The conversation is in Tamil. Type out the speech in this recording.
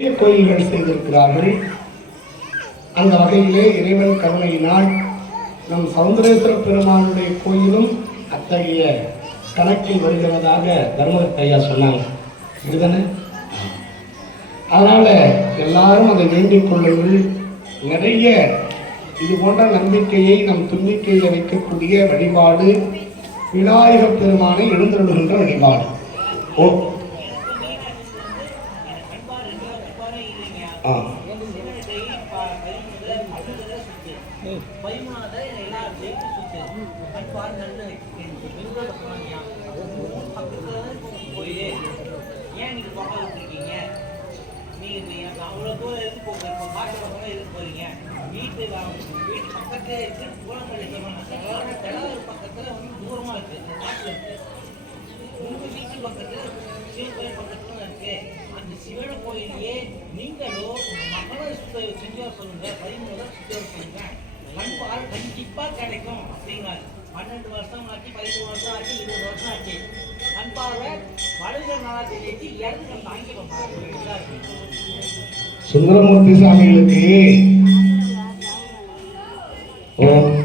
கோயில்கள் செய்திருக்கிறார்கள். அந்த வகையிலே இறைவன் கருணையினால் நம் சௌந்தரேஸ்வர பெருமானுடைய கோயிலும் அத்தகைய கணக்கில் வருகிறதாக தர்மபுரி ஐயா சொன்னாங்க. இதுதானே? அதனால எல்லாரும் அதை வேண்டிக் கொள்ளுங்கள். நிறைய இது போன்ற நம்பிக்கையை நம் தும்பிக்கையை வைக்கக்கூடிய வழிபாடு விநாயகப் பெருமானை எழுந்தருளுகின்ற வழிபாடு. ஓ அந்த சிவன கோயிலையே நீங்களோ மகள செஞ்சா சொல்லுங்க, 13 சுத்தம் சொல்லுங்க, கண்பார் கண்டிப்பா கிடைக்கும் அப்படிங்கிறாரு. 12 வருஷம் ஆச்சு, 13 வருஷம் ஆச்சு, 20 வருஷம் ஆச்சு. கண்பார்வை வடுகிற நாளத்தை வச்சு இறந்து தாங்கிடும். சுந்தரமூர்த்தி சாமிகளுக்கு ஓம்